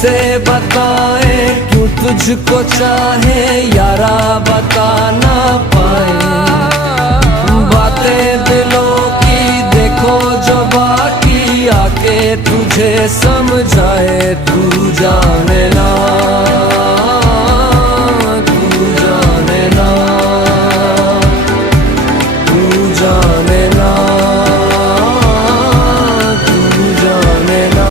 कैसे बताए क्यों तुझको चाहे यारा, बता ना पाए बातें दिलों की। देखो जो बाकी आके तुझे समझाए, तू जाने ना।